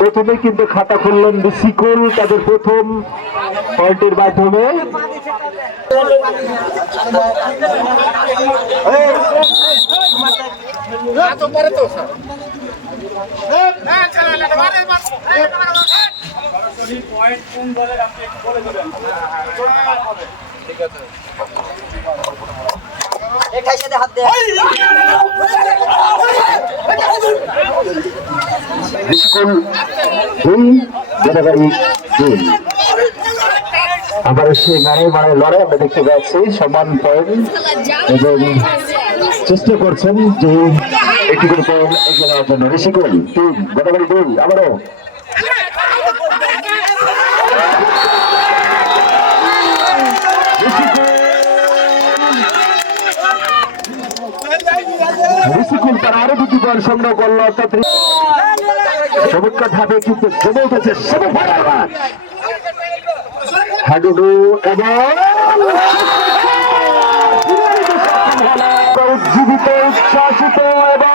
প্রথমেই কিন্তু খাতা খুললেন ঋষিকুল তাদের প্রথম পয়েন্টের মাধ্যমে। আবার সেই মারাই লড়াই আমরা দেখতে পাচ্ছি সমান পয়েন্ট এবং চেষ্টা করছেন যে একটি করে পয়েন্ট এগিয়ে নেওয়ার জন্য। ঋষিকুল টিম গোদাগাড়ি 2 আবারও ঋষিকুল তার আরো 2টি পয়েন্ট সংগ্রহ করলো, অর্থাৎ চমৎকার ভাবে কিন্তু জমে উঠেছে হাডুডু এবং উজ্জীবিত উচ্ছ্বাসিত এবং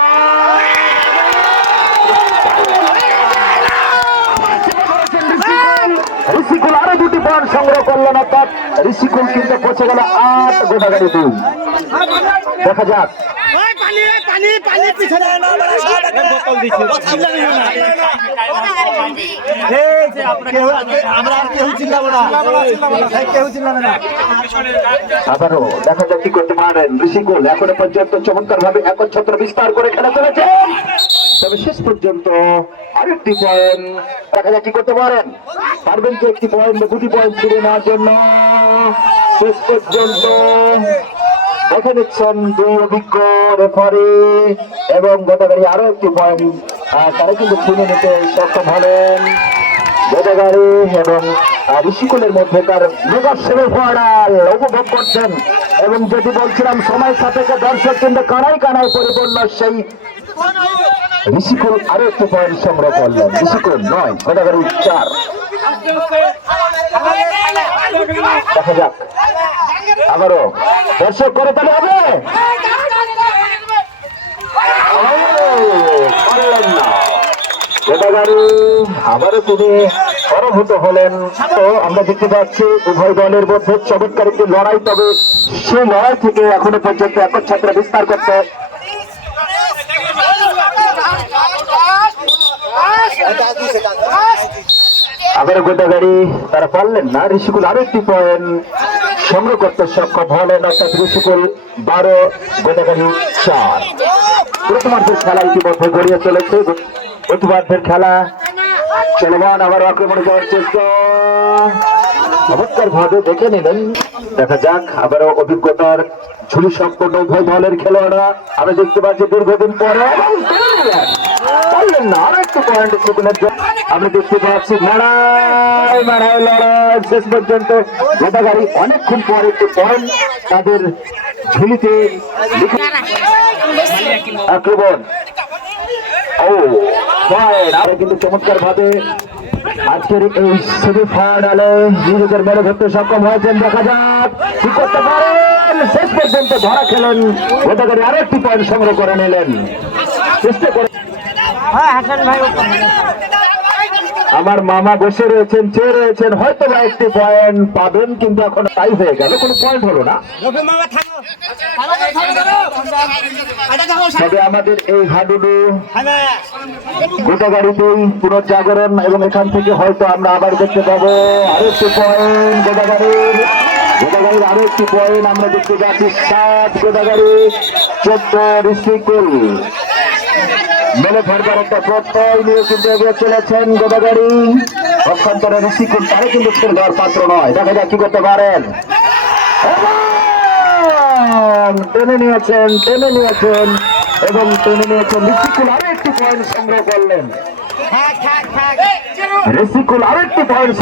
ঋষিকুল আরো 2টি পয়েন্ট সংগ্রহ করলেন, অর্থাৎ ঋষিকুল কিন্তু পৌঁছে গেল 8 গোদাগাড়ি 2। দেখা যাক আবারও দেখা যাক কি করতে পারেন ঋষিকুল। এখনো পর্যন্ত চমৎকার ভাবে একচ্ছত্র বিস্তার করে খেলা চলেছে, তবে শেষ পর্যন্ত আরেকটি পয়েন্ট দেখা যাক কি করতে পারেন। পারবেন কি একটি পয়েন্ট বা 2টি পয়েন্ট ফিরে নেওয়ার জন্য? শেষ পর্যন্ত দেখে নিচ্ছেন 2 অভিজ্ঞ রেফারি এবং গোদাগাড়ি আরো একটি পয়েন্ট তারা কিন্তু ফিরে নিতে সক্ষম হলেন। গোদাগাড়ি এবং ঋষিকুলের মধ্যে তার মেগা সেমিফাইনাল উপভোগ করছেন এবং যদি বলছিলাম সময় সাপেক্ষে দর্শক কিন্তু কানায় কানায় পরিপূর্ণ, সেই ঋষিকুল আরো একটি পয়েন্ট সংগ্রহ করলেন। ঋষিকুল 9 গোদাগাড়ি 4। দেখা যাক আবারও দর্শক করে তাহলে হবে গোদাগাড়ি আবারও তিনি পরাভূত হলেন। তো আমরা দেখতে পাচ্ছি উভয় দলের মধ্যে চমৎকার একটি লড়াই, তবে সেই লড়াই থেকে এখনো পর্যন্ত একচ্ছত্র বিস্তার করতে আবার গোদাগাড়ি তারা পারলেন না। ঋষিকুল আরো একটি পয়েন্ট সংগ্রহ করতে সক্ষম হলেন, অর্থাৎ ঋষিকুল 12 গোদাগাড়ি 4। প্রথমার্ধের খেলা ইতিমধ্যে গড়িয়ে চলেছে, প্রথমার্ধের খেলা চলমান। আবার আক্রমণ করার চেষ্টা চমৎকার ভাবে দেখে নিলেন। দেখা যাক আবারও অভিজ্ঞতার ঝুলি সম্পন্ন উভয় দলের খেলোয়াড়রা আমরা দেখতে পাচ্ছি দীর্ঘদিন পরে পারলেন না আরো একটু পয়েন্ট সেগুলোর জন্য আমরা দেখতে পাচ্ছি লড়াই শেষ পর্যন্ত গোদাগাড়ি অনেকক্ষণ পরে একটি পয়েন্ট তাদের ঝুলিতে আক্রমণ কিন্তু চমৎকার ভাবে আজকের এই সেমিফাইনালে নিজেদের মেলে ধরতে সক্ষম হয়েছেন। দেখা যাক কি করতে পারেন। শেষ পর্যন্ত ধরা খেলেন, গোদাগাড়ি আরো একটি পয়েন্ট সংগ্রহ করে নিলেন। চেষ্টা করে আমার মামা বসে রয়েছেন, চেয়ে রয়েছেন, হয়তো বা একটি পয়েন্ট পাবেন, কিন্তু এখন তাই হয়ে গেল, কোনো পয়েন্ট হলো না। তবে আমাদের এই হাডুডু গোদাগাড়িতেই পুনর্জাগরণ এবং এখান থেকে হয়তো আমরা আবার দেখতে পাবো আরো একটি পয়েন্ট গোদাগাড়ির আরো একটি পয়েন্ট আমরা দেখতে পাচ্ছি। 7 গোদাগাড়ি 14 ঋষিকুল মেলে ধরবার একটা প্রত্যয় নিয়ে কিন্তু এগিয়ে চলেছেন গোদাগাড়ি। পক্ষান্তরে ঋষিকুল তারা কিন্তু ছেড়ে দেওয়ার পাত্র নয়। দেখা যাক কি করতে পারেন। টেনে নিয়েছেন এবং ঋষিকুল আরো একটি পয়েন্ট সংগ্রহ করলেন। ঋষিকুল আরো একটি পয়েন্ট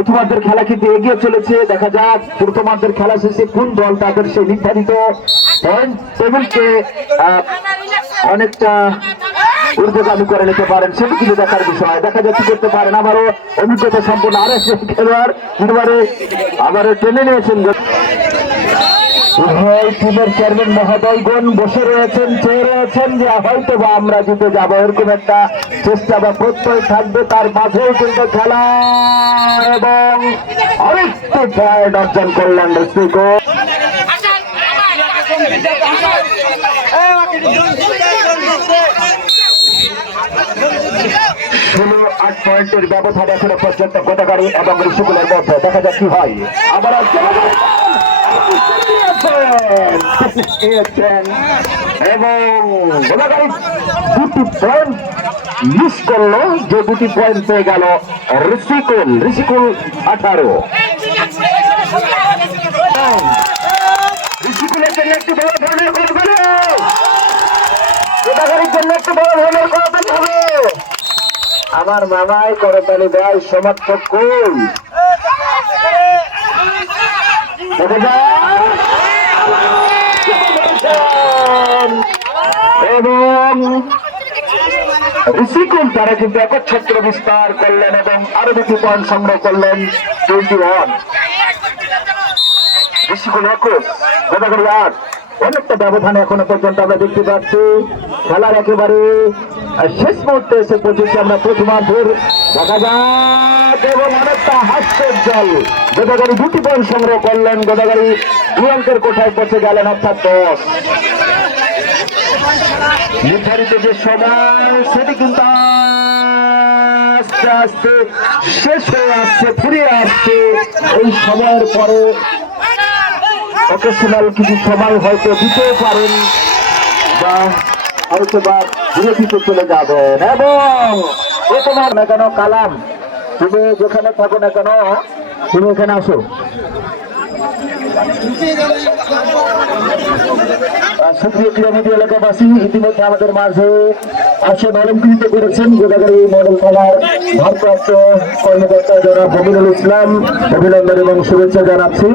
প্রথমার্ধের খেলা কিন্তু এগিয়ে চলেছে। দেখা যাক প্রথমার্ধের খেলা শেষে কোন দল তাদের সেই নির্ধারিত পয়েন্ট টেবিলকে অনেকটা ঊর্ধ্বগামী করে নিতে পারেন, সেটি কিন্তু দেখার বিষয়। দেখা যাচ্ছে করতে পারেন আবারও অভিজ্ঞতা সম্পন্ন আর এক খেলোয়াড় আবারও টেনে নিয়েছেন। উভয় টিমের চেয়ারম্যান মহোদয়গণ বসে রয়েছেন, চেয়ে রয়েছেন যে হয়তো বা আমরা জিতে যাবো, এরকম একটা চেষ্টা বা প্রত্যয় থাকবে। তার মাঝেও কিন্তু খেলা এবং আরেকটু পয়েন্ট অর্জন করলেন ঋষিকো। 16-8 পয়েন্টের ব্যবধান এখনো পর্যন্ত গোদাগাড়ি এবং ঋষিকুলের মধ্যে। দেখা যাক কি হয়। আবার এবং গোদাগাড়ি দুটি পয়েন্ট মিস করলো, যে দুটি পয়েন্ট পেয়ে গেল ঋষিকুল। 18 ঋষিকুলের জন্য একটি বড় ধরনের করবে, গোদাগাড়ির জন্য একটি বড় ধরনের করতে হবে। আমার মামাই করতালি দেয় সমর্থক কই এবং ঋষিকুল তারা কিন্তু একচ্ছত্র বিস্তার করলেন এবং আরো দুটি পয়েন্ট সংগ্রহ করলেন। 21 ঋষিকুল 21, গোদাগাড়ি 8। অনেকটা ব্যবধানে এখনো পর্যন্ত আমরা দেখতে পাচ্ছি। খেলার একেবারে শেষ মুহূর্তে এসে পৌঁছেছি আমরা প্রথমার্ধের। দেখা যাক এবং অনেকটা হাস্যোজ্জ্বল গোদাগাড়ি দুটি পয়েন্ট সংগ্রহ করলেন। গোদাগাড়ি 2 অঙ্কের কোঠায় পৌঁছে গেলেন, অর্থাৎ 10। নির্ধারিত যে সময় সেটি কিন্তু আস্তে আস্তে শেষ হয়ে আসছে, ফিরে আসছে। এই সময়ের পরে অকেশনাল কিছু সময় হয়তো দিতেও পারেন বা হয়তো বা বিরতিতে চলে যাবেন। এবং তোমার না কেন কালাম, তুমি যেখানে থাকো না কেন তুমি এখানে আসো। সুপ্রিয় ক্রীড়াবিদ এলাকাবাসী, ইতিমধ্যে আমাদের মাঝে আসন অলঙ্কৃত করেছেন গোদাগাড়ি মডেল খেলার ভারপ্রাপ্ত কর্মকর্তা জনাব মমিনুল ইসলাম। অভিনন্দন এবং শুভেচ্ছা জানাচ্ছি।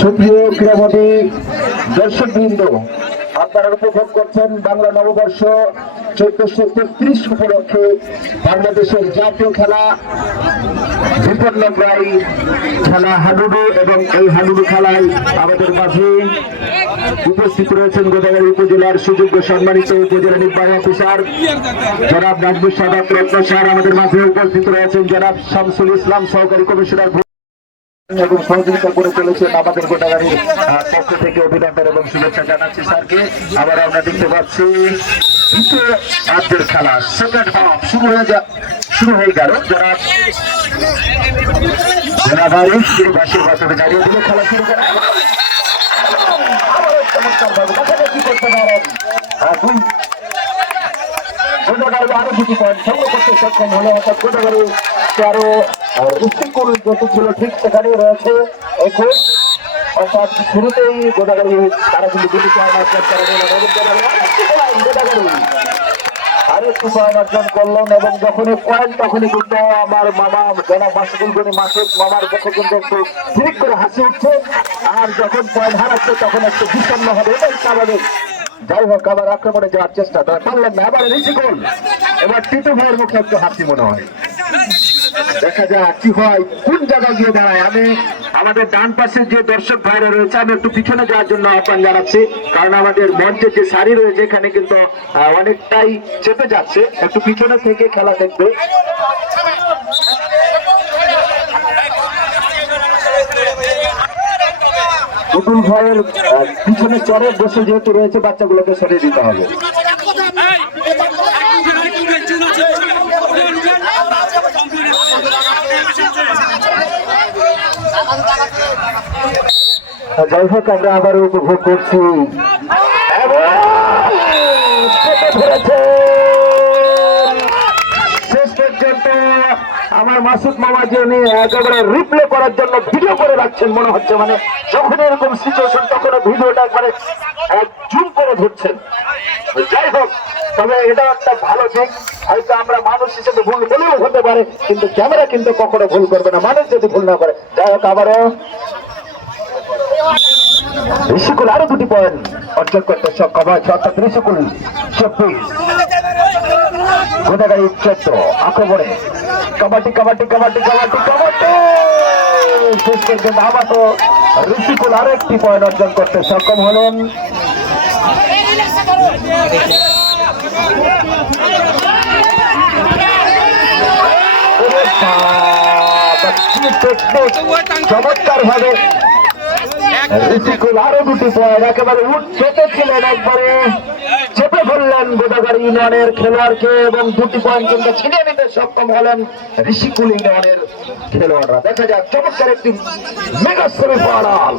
সুপ্রিয় ক্রীড়াবিদ দর্শকবৃন্দ, আপনারা উপভোগ করছেন বাংলা নববর্ষ 1433 উপলক্ষে বাংলাদেশের জাতীয় খেলা বিপন্নগ্রাহী খেলা হাডুডু। এবং এই হাডুডু খেলায় আমাদের মাঝে উপস্থিত রয়েছেন গোদাগাড়ি উপজেলার সুযোগ্য সম্মানিত উপজেলা নির্বাহী অফিসার জনাব নাজমুল সাদাত রত্ন স্যার। আমাদের মাঝে উপস্থিত রয়েছেন জনাব শামসুল ইসলাম সহকারী কমিশনার এবং সহযোগিতা করে চলেছেন আমাদের গোদাগাড়ির পক্ষ থেকে অভিনন্দন এবং শুভেচ্ছা জানাচ্ছি স্যারকে। আবার আমরা দেখতে পাচ্ছি দ্বিতীয় রাজ্যের খেলা সেকেন্ড হাফ শুরু হয়ে গেল। যারা বাসের বাসে দাঁড়িয়ে দিলে খেলা শুরু করে কি করতে পারেন। গোদাগাড়ি আরো দুটি পয়েন্ট সংগ্রহ করতে সক্ষম হলো, অর্থাৎ গোদাগাড়ি 13, ঋষিকুল যেটি ছিল ঠিক সেখানেই রয়েছে 21। অর্থাৎ শুরুতেই গোদাগাড়ি তারা কিন্তু দুটি পয়েন্ট অর্জন করে গোদাগাড়ি আরেকটু পয়েন্ট অর্জন করলেন। এবং যখনই পয়েন্ট তখনই কিন্তু আমার মামা জনাব মাসুদুল গনি মাসুদ মামার কাছে কিন্তু একটু ক্লিক করে হাসি উঠছে, আর যখন পয়েন্ট হারাচ্ছে তখন একটু বিষণ্ণ হবে, এটাই স্বাভাবিক। যাই হোক, আবার আক্রমণে যাওয়ার চেষ্টা তবে পারলেন না। এবার ঋষিকুল, এবার টিটু ভাইয়ের মুখে একটু হাসি মনে হয়। দেখা যাক কি হয়, কোন জায়গায় গিয়ে দাঁড়ায়। আমি আমাদের ডান পাশের যে দর্শক ভাইরা রয়েছে আমি একটু পিছনে যাওয়ার জন্য আহ্বান জানাচ্ছি, কারণ আমাদের মঞ্চের যে সারি রয়েছে এখানে কিন্তু অনেকটাই চেপে যাচ্ছে। একটু পিছনে থেকে খেলা দেখবে। টুটুল ভাইয়ের পিছনে চরে বসে যেহেতু রয়েছে, বাচ্চাগুলোকে সরিয়ে দিতে হবে। যাই হোক, আমরা আবার উপভোগ করছি। শেষ পর্যন্ত আমার মাসুদ মামা যে উনি একেবারে রিপ্লে করার জন্য ভিডিও করে রাখছেন মনে হচ্ছে, মানে যখন এরকম সিচুয়েশন তখন ভিডিওটা একবারে জুম করে ধরছেন। যাই হোক, তবে এটা একটা ভালো দিক। হয়তো আমরা মানুষ হিসেবে ভুল হলেও হতে পারে, কিন্তু ক্যামেরা কিন্তু কখনো ভুল করবে না, মানুষ যদি ভুল না করে। যাই হোক, আবারও ঋষিকুল আরো 2টি পয়েন্ট অর্জন করতে সক্ষম হয়েছে, অর্থাৎ ঋষিকুল 24 গোদাগাড়ি 14 আক্রমণে কাবাডি কাবাডি কাবাডি কাবাডি কাবাডি শেষ পর্যন্ত আবারও ঋষিকুল আরো 1টি পয়েন্ট অর্জন করতে সক্ষম হলেন। চমৎকার ভাবে ঋষিকুল আরো 2টি পয়েন্ট একেবারে চেপেছিলেন, একবারে চেপে ফেললেন গোদাগাড়ি ইউনিয়নের খেলোয়াড়কে এবং 2টি পয়েন্ট কিন্তু ছিনিয়ে নিতে সক্ষম হলেন ঋষিকুল ইউনিয়নের খেলোয়াড়রা। দেখা যাক চমৎকার একটি মেগা সেমিফাইনাল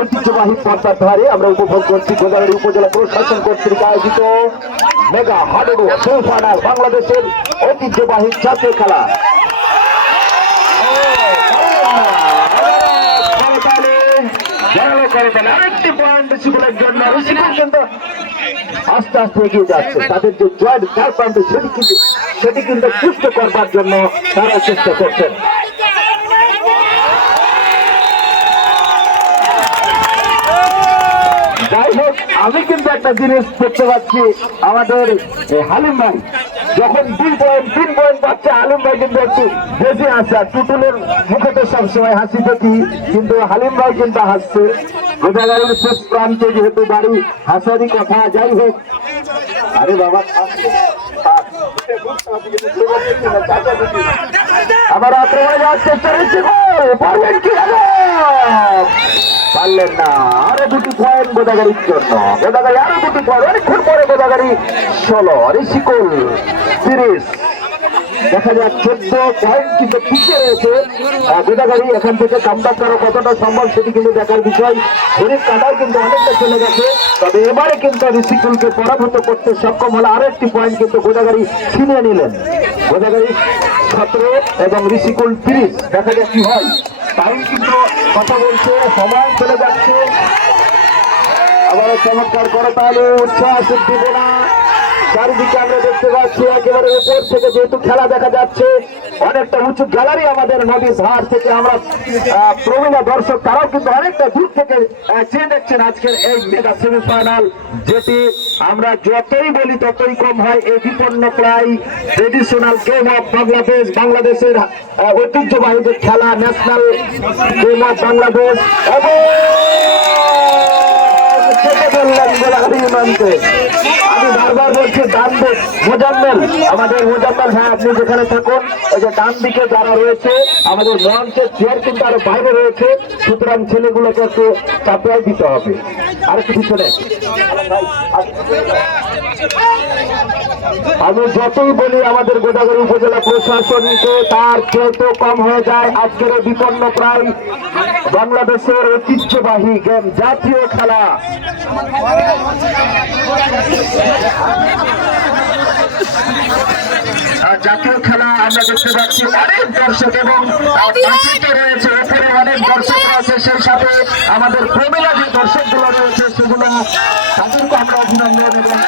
ঐতিহ্যবাহী পর্দার ধারে আমরা উপভোগ করছি। গোদাগাড়ি উপজেলা প্রশাসন কর্তৃক আয়োজিত মেগা হাডুডু সেমিফাইনাল, বাংলাদেশের ঐতিহ্যবাহী জাতীয় খেলা। আরেকটি পয়েন্ট ঋষিকুলের জন্য। ঋষিকুল কিন্তু আস্তে আস্তে এগিয়ে যাচ্ছে, তাদের যে জয়েন্ট চার প্রান্ত সেটি কিন্তু পুষ্ট করবার জন্য তারা চেষ্টা করছেন। যাই হোক, আমি কিন্তু একটা জিনিস দেখতে পাচ্ছি, আমাদের হালিম ভাই যখন 2 পয়েন্ট 3 পয়েন্ট পাচ্ছে, হালিম ভাই কিন্তু একটু বেশি হাসছে। আর টুটুলের মুখে তো সবসময় হাসি দেখি, কিন্তু হালিম ভাই কিন্তু হাসছে। গোদাগাড়ির শেষ প্রান্তে যেহেতু বাড়ি, হাসারই কথা। যাই হোক, আরে বাবা আবার আক্রমণে যাওয়ার চেষ্টা হচ্ছে, পারলেন কি পারলেন না। আরো 2টি পয়েন্ট গোদাগাড়ির জন্য। গোদাগাড়ি আরো 2টি পয়েন্ট, অনেকক্ষণ পরে গোদাগাড়ি 16 ঋষিকুল 30। দেখা যাক 14 পয়েন্ট কিন্তু পিছিয়ে রয়েছে গোদাগাড়ি। এখান থেকে কামব্যাক করা কতটা সম্ভব সেটি কিন্তু দেখার বিষয়। ঘড়ির কাঁটাও কিন্তু অনেকটা চলে গেছে, তবে এবারে কিন্তু ঋষিকুলকে পরাভূত করতে সক্ষম হলে আরো 1টি পয়েন্ট কিন্তু গোদাগাড়ি ছিনিয়ে নিলেন। গোদাগাড়ি 17 এবং ঋষিকুল 30। দেখা যাক কি হয়। টাইম কিন্তু কথা বলছে, সময় চলে যাচ্ছে। আবারও চমৎকার করে তাহলে উচ্ছ্বাস উদ্দীপনা চারিদিকে আমরা দেখতে পাচ্ছি। একেবারে উপর থেকে যেহেতু খেলা দেখা যাচ্ছে, অনেকটা উঁচু গ্যালারি আমাদের নদীর ধার থেকে আমরা প্রবীণা দর্শক তারাও কিন্তু অনেকটা দূর থেকে চেয়ে দেখছেন আজকের এই মেগা সেমিফাইনাল, যেটি আমরা যতই বলি ততই কম হয়। এই বিপন্ন প্রায় ট্রেডিশনাল গেম অফ বাংলাদেশ, বাংলাদেশের ঐতিহ্যবাহী যে খেলা ন্যাশনাল গেম অফ বাংলাদেশ। এবং আমি বারবার বলছি ডান দিক মোজাম্মেল, আমাদের মোজাম্মেল ভাই আপনি যেখানে থাকুন, ওই যে ডান দিকে যারা রয়েছে আমাদের মঞ্চের চেয়ার কিন্তু আরো বাইরে রয়েছে, সুতরাং ছেলেগুলোকে একটু চাপিয়ে দিতে হবে। আর একটু পিছনে আমি যতই বলি আমাদের গোদাগাড়ি উপজেলা প্রশাসনকে, তার চেয়ে কম হয়ে যায় আজকের বিপন্ন প্রায় বাংলাদেশের ঐতিহ্যবাহী গেম, জাতীয় খেলা। জাতীয় খেলা আমরা দেখতে পাচ্ছি অনেক দর্শক এবং রয়েছে, ওখানে অনেক দর্শক রয়েছে, সেই সাথে আমাদের প্রবীণা যে দর্শকগুলো রয়েছে সেগুলো তাদেরকে আমরা অভিনন্দন এবং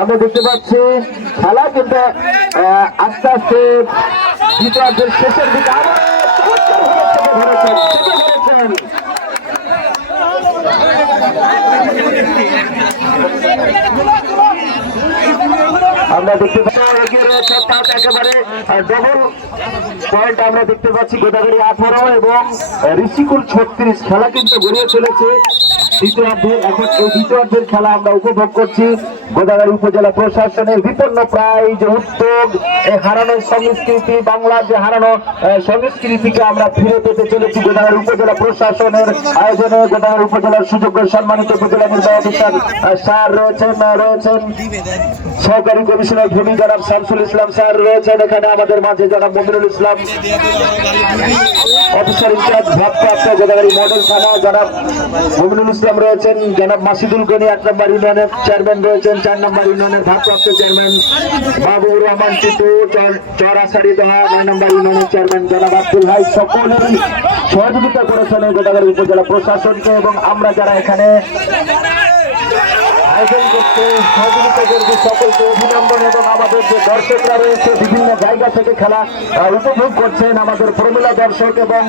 আমরা দেখতে পাচ্ছি খেলা কিন্তু আস্তে আস্তে দ্বিতীয়ার্ধের শেষের দিকে আমরা দেখতে পাচ্ছি এগিয়ে রয়েছে, তার একেবারে ডবল পয়েন্ট আমরা দেখতে পাচ্ছি গোদাগাড়ি 18 এবং ঋষিকুল 36। খেলা কিন্তু গড়িয়ে চলেছে। দ্বিতীয়ার্ধের এখন এই দ্বিতীয়ার্ধের খেলা আমরা উপভোগ করছি। গোদাগাড়ী উপজেলা প্রশাসনের বিপন্ন প্রায় যে উদ্যোগ, এই হারানোর সংস্কৃতি, বাংলার যে হারানো সংস্কৃতিকে আমরা ফিরে পেতে চলেছি গোদাগাড়ী উপজেলা প্রশাসনের আয়োজনে। গোদাগাড়ী উপজেলার সুযোগ্য সম্মানিত উপজেলা নির্বাহী অফিসার স্যার রয়েছেন সহকারী কমিশনার ভূমি জনাব শামসুল ইসলাম স্যার রয়েছেন এখানে আমাদের মাঝে, জনাব মমিনুল ইসলাম অফিসার ইনচার্জ ভারপ্রাপ্ত গোদাগাড়ী মডেল থানা জনাব মমিনুল ইসলাম রয়েছেন, জনাব মাসিদুল গনি 8 নম্বর ইউনিয়নের চেয়ারম্যান রয়েছেন, 4 নম্বর ইউনিয়নের ভারপ্রাপ্ত চেয়ারম্যান বাবুর রহমান টিটু, চৌরাসারি দহা 9 নম্বর ইউনিয়নের চেয়ারম্যান জনাব আব্দুল হাই, সকলেই সহযোগিতা করেছেন এই গোদাগাড়ী উপজেলা প্রশাসনকে। এবং আমরা যারা এখানে আয়োজন করতে সহযোগিতা করবে সকলকে অভিনন্দন। এবং আমাদের যে দর্শকরা রয়েছে বিভিন্ন জায়গা থেকে খেলা উপভোগ করছেন, আমাদের প্রমিলা দর্শক, এবং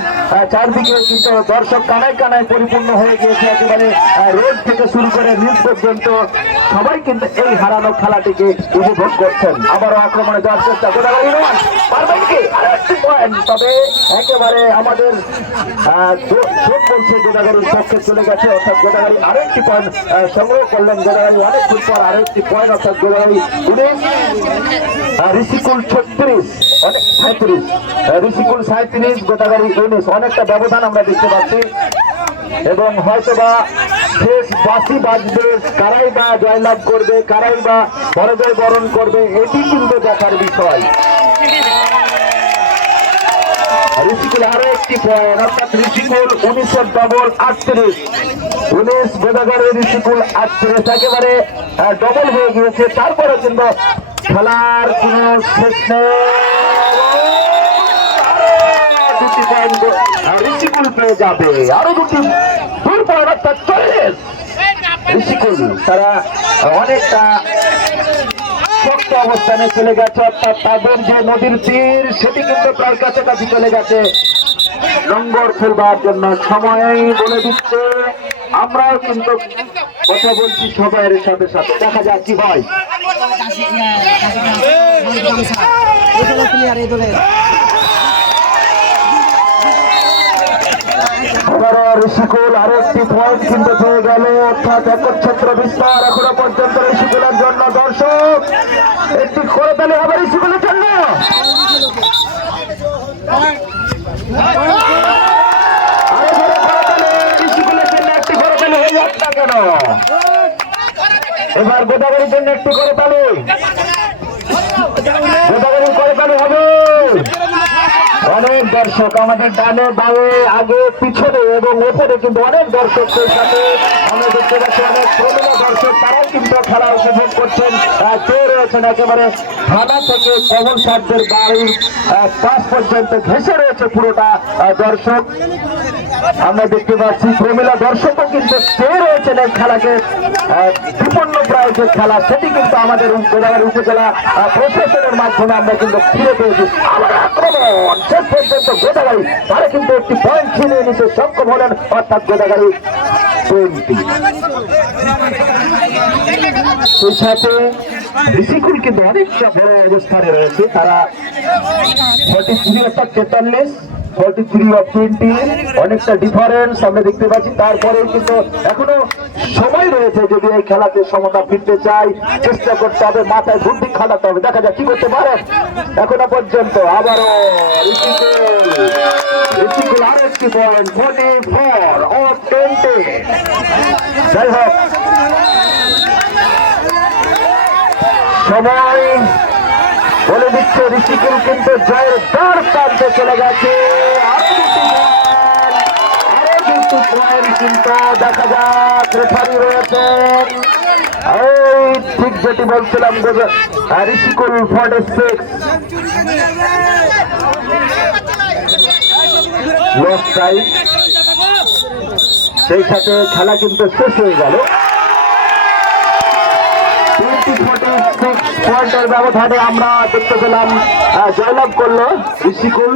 চারদিকে কিন্তু দর্শক কানায় কানায় পরিপূর্ণ হয়ে গিয়েছে। একেবারে রোড থেকে শুরু করে নিচ পর্যন্ত সবাই কিন্তু এই হারানো খেলাটিকে উপভোগ করছেন। আবারও আক্রমণে যাওয়ার চেষ্টা গোদাগাড়ী নয়, পারবেন কি আরেকটি পয়েন্ট, তবে একেবারে আমাদের চোখ বলছে গোদাগাড়ীর পক্ষে চলে গেছে, অর্থাৎ গোদাগাড়ী আরেকটি পয়েন্ট সংগ্রহ করলেন। গোদাগাড়ী অনেকক্ষণ পর আরেকটি পয়েন্ট, অর্থাৎ গোদাগাড়ী 19 ঋষিকুল 36 অনেক 37 ঋষিকুল 37 গোদাগাড়ী 19, অনেকটা ব্যবধান আমরা দেখতে পাচ্ছি। এবং হয়তোবা শেষ বাঁশি বাজবে, কারাই বা জয়লাভ করবে, কারাই বা পরাজয় বরণ করবে, এটি কিন্তু দেখার বিষয়। ঋষিকুল আরো একটি পয়েন্ট, অর্থাৎ ঋষিকুল 19 ডবল 38, 19 গোদাগাড়ী ঋষিকুল 38 একেবারে ডবল হয়ে গিয়েছে। তারপরে কিন্তু খেলার কোন শেষ নেই, দুটি পয়েন্ট ঋষিকুল পেয়ে যাবে, আরো দুটি দূর পয়েন্ট, অর্থাৎ 40 ঋষিকুল। তারা অনেকটা শক্ত অবস্থানে চলে গেছে, অর্থাৎ তাদের যে নদীর তীর সেটি কিন্তু প্রায় কাছাকাছি চলে গেছে। নম্বর ফেলবার জন্য সময় বলে দিচ্ছে, আমরাও কিন্তু কথা বলছি সবাইয়ের সাথে সাথে, দেখা যাক কি হয়। ঋষিকুল আরো একটি পয়েন্ট কিন্তু পেয়ে গেল, অর্থাৎ একচ্ছত্র বিস্তার এখনো পর্যন্ত ঋষিকুলের জন্য। দর্শক একটি করে তাহলে হবে ঋষিকুলের জন্য, ঋষিকুলের জন্য একটি করে তাহলে হয়ে যাক না কেন? এবার গোদাগাড়ির জন্য একটি করে তাহলে, গোদাগাড়ির করে তাহলে হবে। অনেক দর্শক আমাদের ডানে বামে আগে পিছনে এবং ওপরে কিন্তু অনেক দর্শকের সাথে আমরা দেখতে পাচ্ছি, অনেক প্রবীণ দর্শক, তারাও কিন্তু খেলা উপভোগ করছেন। কেউ রয়েছেন একেবারে থানা থেকে কমল সাহেবদের বাড়ির পাশ পর্যন্ত ঘেঁষে রয়েছে পুরোটা দর্শক আমরা দেখতে পাচ্ছি। প্রমিলা দর্শকও কিন্তু পেয়ে রয়েছেন এই খেলাকে, বিপন্ন প্রায় যে খেলা সেটি কিন্তু আমাদের গোদাগাড়ী উপজেলা প্রশাসনের মাধ্যমে আমরা কিন্তু ফিরে পেয়েছি। আমার আক্রমণ শেষ পর্যন্ত গোদাগাড়ী, তারা কিন্তু একটি পয়েন্ট ছিনিয়ে নিতে সক্ষম হলেন, অর্থাৎ গোদাগাড়ী 20। সেই সাথে ঋষিকুল কিন্তু অনেকটা বড় অবস্থানে রয়েছে, তারা 43 অর্থাৎ 43 43 of 20, অনেকটা ডিফারেন্স আমরা দেখতে পাচ্ছি। তারপরে কিন্তু এখনো সময় রয়েছে, যদি এই খেলাতে সমতা ফিরতে চাই চেষ্টা করতে হবে, মাথায় বুদ্ধি খাটাতে হবে, দেখা যাক কি করতে পারেন এখনো পর্যন্ত। আবারও ঋষিকুল আরেকটি পয়েন্ট, 44 of 20। যাই হোক সময় বলে দিচ্ছে ঋষিকুল কিন্তু জয়ের দ্বার প্রান্তে চলে গেছে। আরো কিন্তু পয়েন্ট কিন্তু দেখা যাক, রেফারি রয়েছেন এই ঠিক যেটি বলছিলাম, ঋষিকুল 46 লস টাইম। সেই সাথে খেলা কিন্তু শেষ হয়ে গেল। 46 পয়েন্টের ব্যবধানে আমরা দেখতে পেলাম জয়লাভ করলো ঋষিকুল।